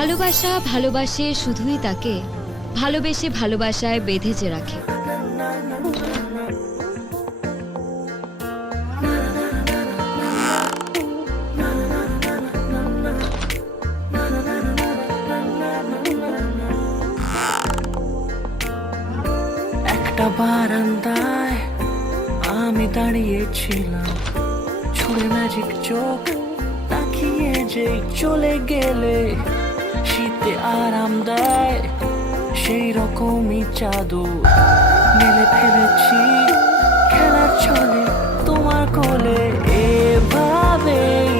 ভালোবাসা ভালোবাসে শুধুই তাকে, ভালোবেসে ভালোবাসায় বেঁধেছে রাখে। একটা বারান্দায় আমি দাঁড়িয়েছিলাম, ছুড়ে ম্যাজিক চোখ তাকিয়ে যে চলে গেলে শীতে আরাম দেয় সেই রকমই চাদর মেলে ফেলেছি খেলার ছলে তোমার কোলে। এভাবেই